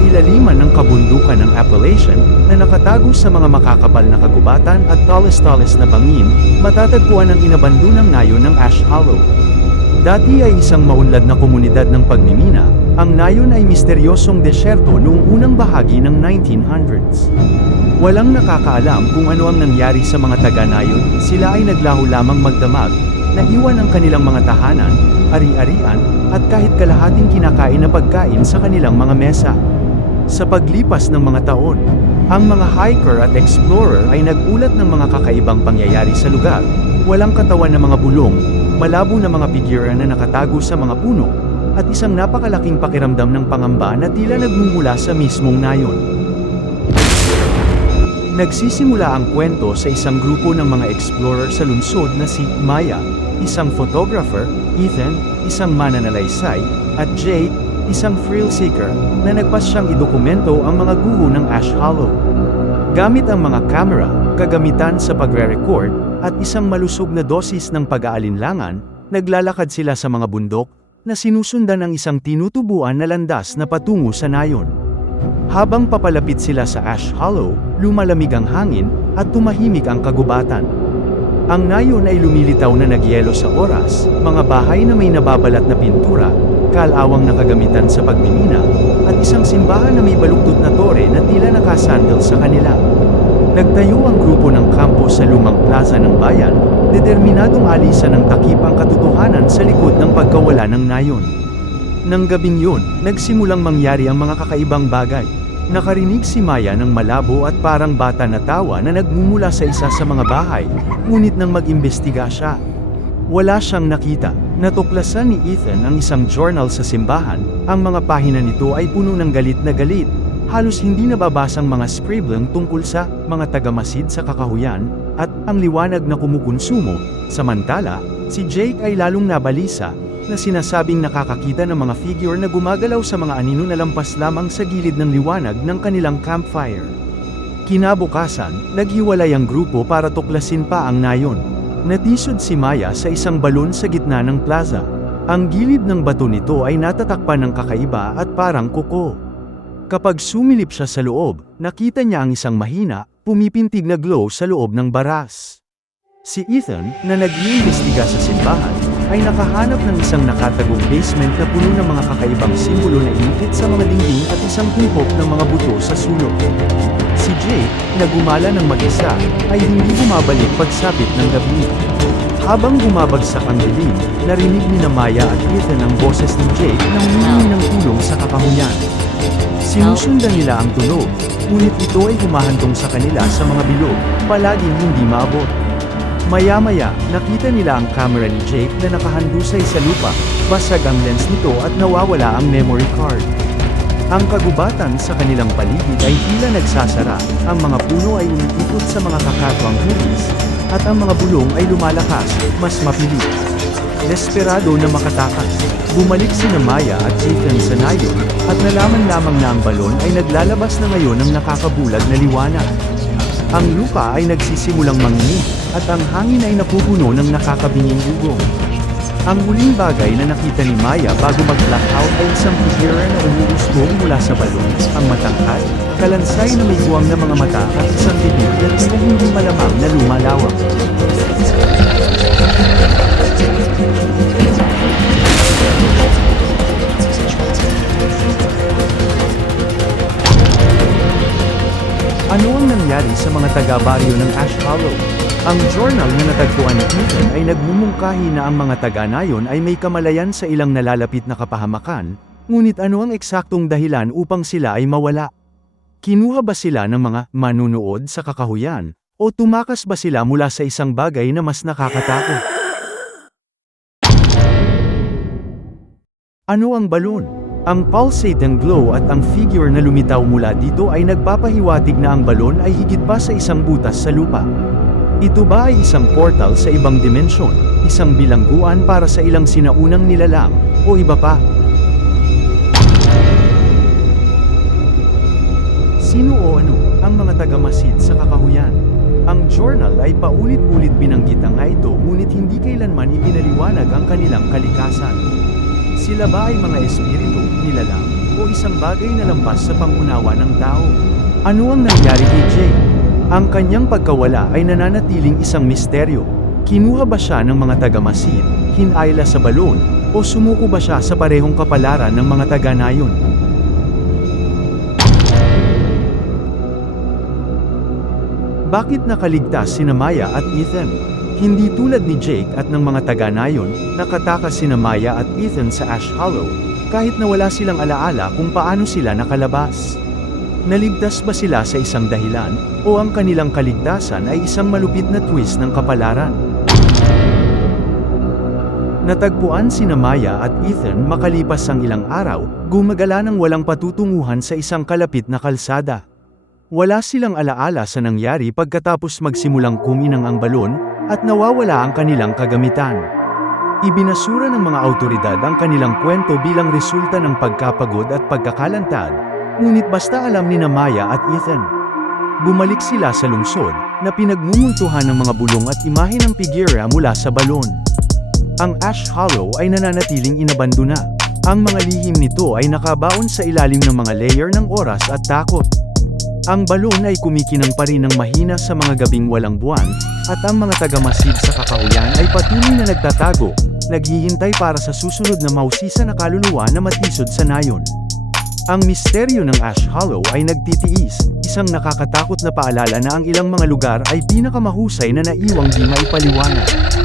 kailaliman ng kabundukan ng Appalachian, na nakatago sa mga makakapal na kagubatan at talas-talas na bangin, matatagpuan ang inabandunang nayon ng Ash Hollow. Dati ay isang maunlad na komunidad ng pagmimina, ang nayon ay misteryosong desyerto noong unang bahagi ng 1900s. Walang nakakaalam kung ano ang nangyari sa mga taga-nayon, sila ay naglaho lamang magdamag, naiwan ang kanilang mga tahanan, ari-arian, at kahit kalahating kinakain na pagkain sa kanilang mga mesa. Sa paglipas ng mga taon, ang mga hiker at explorer ay nagulat ng mga kakaibang pangyayari sa lugar, walang katawan na mga bulong, malabo na mga figura na nakatago sa mga puno, at isang napakalaking pakiramdam ng pangamba na tila nagmumula sa mismong nayon. Nagsisimula ang kwento sa isang grupo ng mga explorer sa lungsod na si Maya, isang photographer, Ethan, isang mananalaysay, at Jake, isang thrill seeker, na nagpasyang idokumento ang mga guho ng Ash Hollow. Gamit ang mga kamera, kagamitan sa pagre-record, at isang malusog na dosis ng pag-aalinlangan, naglalakad sila sa mga bundok, na sinusundan ng isang tinutubuan na landas na patungo sa nayon. Habang papalapit sila sa Ash Hollow, lumalamig ang hangin, at tumahimik ang kagubatan. Ang nayon ay lumilitaw na nagyelo sa oras, mga bahay na may nababalat na pintura, kalawang na kagamitan sa pagmimina, at isang simbahan na may baluktot na tore na tila nakasandal sa kanila. Nagtayo ang grupo ng kampo sa lumang plaza ng bayan, determinadong alisan ng takip ang katotohanan sa likod ng pagkawala ng nayon. Nang gabing yun, nagsimulang mangyari ang mga kakaibang bagay. Nakarinig si Maya ng malabo at parang bata na tawa na nagmumula sa isa sa mga bahay, ngunit nang mag-imbestiga siya, wala siyang nakita. Natuklasan ni Ethan ang isang journal sa simbahan, ang mga pahina nito ay puno ng galit na galit, halos hindi nababasang mga scribbling tungkol sa mga tagamasid sa kakahuyan, at ang liwanag na kumukonsumo. Samantala, si Jake ay lalong nabalisa, na sinasabing nakakakita ng mga figure na gumagalaw sa mga anino na lampas lamang sa gilid ng liwanag ng kanilang campfire. Kinabukasan, naghiwalay ang grupo para tuklasin pa ang nayon. Natisod si Maya sa isang balon sa gitna ng plaza. Ang gilid ng bato nito ay natatakpan ng kakaiba at parang kuko. Kapag sumilip siya sa loob, nakita niya ang isang mahina, pumipintig na glow sa loob ng baras. Si Ethan, na nag-iimbestiga sa simbahan, ay nakahanap ng isang nakatagong basement na puno ng mga kakaibang simbolo na inipit sa mga dingding at isang tumpok ng mga buto sa sulok. Si Jake, na gumala ng mag-isa, ay hindi bumabalik pagsapit ng gabi. Habang bumabagsak ang dilim, narinig ni Maya at Ethan ang boses ni Jake na humingi ng tulong sa kakahuyan. Sinusundan nila ang tunog, ngunit ito ay humahantong sa kanila sa mga bilog, palaging hindi maabot. Maya-maya, nakita nila ang camera ni Jake na nakahandusay sa lupa, basag ang lens nito at nawawala ang memory card. Ang kagubatan sa kanilang paligid ay tila nagsasara, ang mga puno ay umiikot sa mga kakatwang hugis, at ang mga bulong ay lumalakas, mas mapilit. Desperado na makatakas, bumalik sina Maya at Ethan sa nayon, at nalaman lamang na ang balon ay naglalabas na ngayon ng nakakabulag na liwanag. Ang lupa ay nagsisimulang manginig, at ang hangin ay napupuno ng nakakabinging ugong. Ang huling bagay na nakita ni Maya bago mag-blackout ay isang figure na umuusbong mula sa balon, ang matangkad, kalansay na may buwang na mga mata at isang bibig na tila hindi malamang na lumalawak. Ano ang nangyari sa mga taga-baryo ng Ash Hollow? Ang journal na natagpuan ni Ethan ay nagmumungkahi na ang mga taga-nayon ay may kamalayan sa ilang nalalapit na kapahamakan, ngunit ano ang eksaktong dahilan upang sila ay mawala? Kinuha ba sila ng mga manunood sa kakahuyan, o tumakas ba sila mula sa isang bagay na mas nakakatakot? Ano ang balon? Ang pulsating glow at ang figure na lumitaw mula dito ay nagpapahiwatig na ang balon ay higit pa sa isang butas sa lupa. Ito ba ay isang portal sa ibang dimensyon, isang bilangguan para sa ilang sinaunang nilalang, o iba pa? Sino o ano ang mga tagamasid sa kakahuyan? Ang journal ay paulit-ulit binanggit ang ito ngunit hindi kailanman ipinaliwanag ang kanilang kalikasan. Sila ba ay mga espiritu, nilalang, o isang bagay na lampas sa pangunawa ng tao? Ano ang nangyari kay Jake? Ang kanyang pagkawala ay nananatiling isang misteryo. Kinuha ba siya ng mga taga-masid, hinayla sa balon, o sumuko ba siya sa parehong kapalaran ng mga taga-nayon? Bakit nakaligtas sina Maya at Ethan? Hindi tulad ni Jake at ng mga taga-nayon, nakatakas sina Maya at Ethan sa Ash Hollow, kahit na wala silang alaala kung paano sila nakalabas. Naligtas ba sila sa isang dahilan, o ang kanilang kaligtasan ay isang malupit na twist ng kapalaran? Natagpuan sina Maya at Ethan makalipas ang ilang araw, gumagala ng walang patutunguhan sa isang kalapit na kalsada. Wala silang alaala sa nangyari pagkatapos magsimulang kuminang ang balon, at nawawala ang kanilang kagamitan. Ibinasura ng mga awtoridad ang kanilang kwento bilang resulta ng pagkapagod at pagkakalantad, ngunit basta alam ni Maya at Ethan. Bumalik sila sa lungsod, na pinagmumultuhan ng mga bulong at imahe ng figura mula sa balon. Ang Ash Hollow ay nananatiling inabandona. Ang mga lihim nito ay nakabaon sa ilalim ng mga layer ng oras at takot. Ang balon ay kumikinang pa rin ng mahina sa mga gabing walang buwan, at ang mga taga-masid sa kakauyan ay patuloy na nagtatago, naghihintay para sa susunod na mausisa na kaluluwa na matisod sa nayon. Ang misteryo ng Ash Hollow ay nagtitiis, isang nakakatakot na paalala na ang ilang mga lugar ay pinakamahusay na naiwang di maipaliwanag.